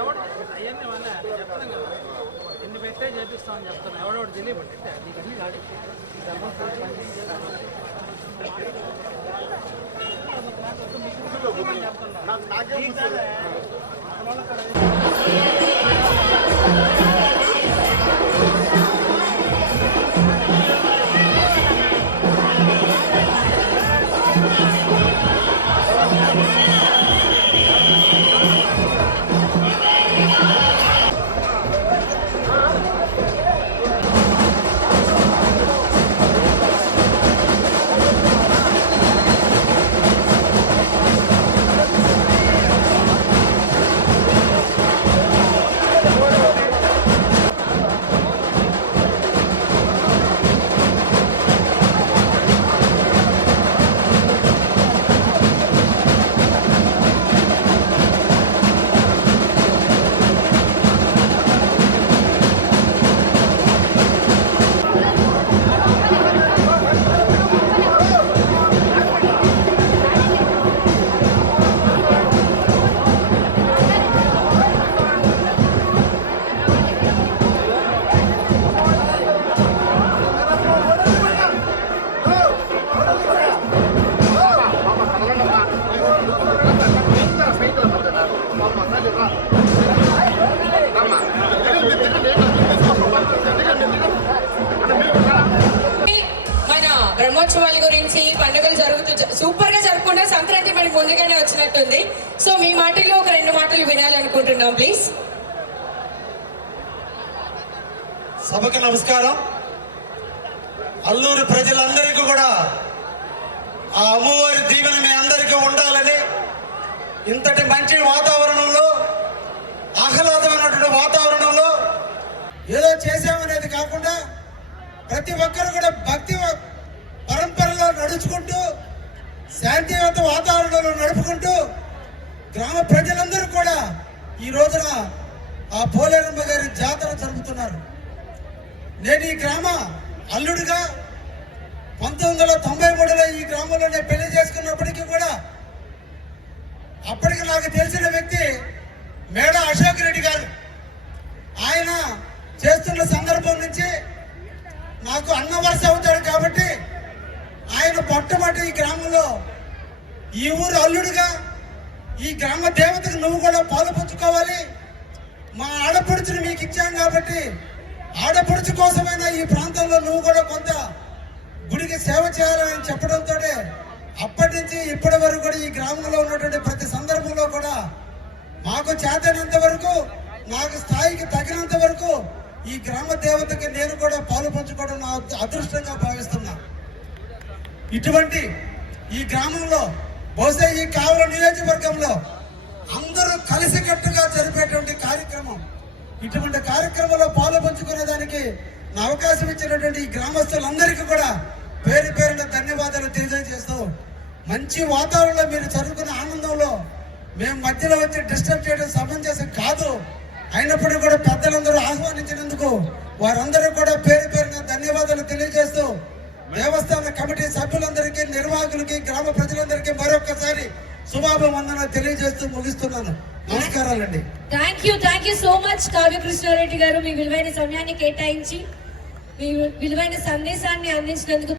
అవన్నీ వాళ్ళే చెప్తాం కదా, ఎన్ని పెట్టే చేపిస్తామని చెప్తాను. ఎవడెవడు తెలియదు నీకు అన్నీ కాదు. బ్రహ్మోత్సవాల గురించి పండుగలు సూపర్ గా జరుపుకుంటే సంక్రాంతి మనకి ముందుగానే వచ్చినట్టుంది. సో మీ మాటల్లో ఒక 2 మాటలు వినాలనుకుంటున్నాం ప్లీజ్. సభకు నమస్కారం. అల్లూరు ప్రజలందరికీ కూడా ఆ అమ్మవారి దీవెన మీ అందరికీ ఉండాలని, ఇంతటి మంచి వాతావరణంలో, ఆహ్లాదమైనటువంటి వాతావరణంలో ఏదో చేసామనేది కాకుండా ప్రతి ఒక్కరు కూడా భక్తి పరంపరలో నడుచుకుంటూ, శాంతియుత వాతావరణంలో నడుపుకుంటూ గ్రామ ప్రజలందరూ కూడా ఈ రోజున ఆ పోలేరమ్మ గారి జాతర జరుపుతున్నారు. నేను ఈ గ్రామ అల్లుడిగా 1993లో ఈ గ్రామంలో నేను పెళ్లి చేసుకున్నప్పటికీ కూడా అప్పటికి నాకు తెలిసిన వ్యక్తి మేడ అశోక్ రెడ్డి గారు. ఆయన చేస్తున్న సందర్భం నుంచి నాకు అన్న వరుస అవుతాడు కాబట్టి ఆయన మొట్టమొదటి ఈ గ్రామంలో ఈ ఊరు అల్లుడుగా ఈ గ్రామ దేవతకు నువ్వు కూడా పాలు పంచుకోవాలి, మా ఆడపడుచుని మీకు ఇచ్చాం కాబట్టి ఆడపడుచు కోసమైనా ఈ ప్రాంతంలో నువ్వు కూడా కొంత గుడికి సేవ చేయాలని చెప్పడంతో అప్పటి నుంచి ఇప్పటి వరకు కూడా ఈ గ్రామంలో ఉన్నటువంటి ప్రతి సందర్భంలో కూడా మాకు చేతనంత వరకు, నాకు స్థాయికి తగినంత వరకు ఈ గ్రామ దేవతకి నేను కూడా పాలు పంచుకోవడం నా అదృష్టంగా భావిస్తున్నా. ఇటువంటి ఈ గ్రామంలో బహుశా ఈ కావల నియోజకవర్గంలో అందరూ కలిసికట్టుగా జరిపేటువంటి కార్యక్రమం, ఇటువంటి కార్యక్రమంలో పాలు పంచుకునేదానికి నా అవకాశం ఇచ్చినటువంటి ఈ గ్రామస్తులందరికీ కూడా పేరు పేరున ధన్యవాదాలు తెలియజేస్తూ, మంచి వాతావరణంలో మీరు చదువుకునే ఆనందంలో మేము మధ్యలో వచ్చి డిస్టర్బ్ చేయడం సమంజసం కాదు. అయినప్పటికీ కూడా పెద్దలందరూ ఆహ్వానించినందుకు వారందరూ కూడా పేరు పేరున ధన్యవాదాలు తెలియజేస్తూ, దేవస్థాన కమిటీ సభ్యులందరికీ, నిర్వాహకులకి, గ్రామ ప్రజలందరికీ మరొకసారి శుభాభివందనాలు తెలియజేస్తూ ముగిస్తున్నాను. నమస్కారాలండి. Thank you so much Kavya Krishnareddy garu, మీ విలువైన సమయాన్ని కేటాయించి మీ విలువైన సందేశాన్ని అందించినందుకు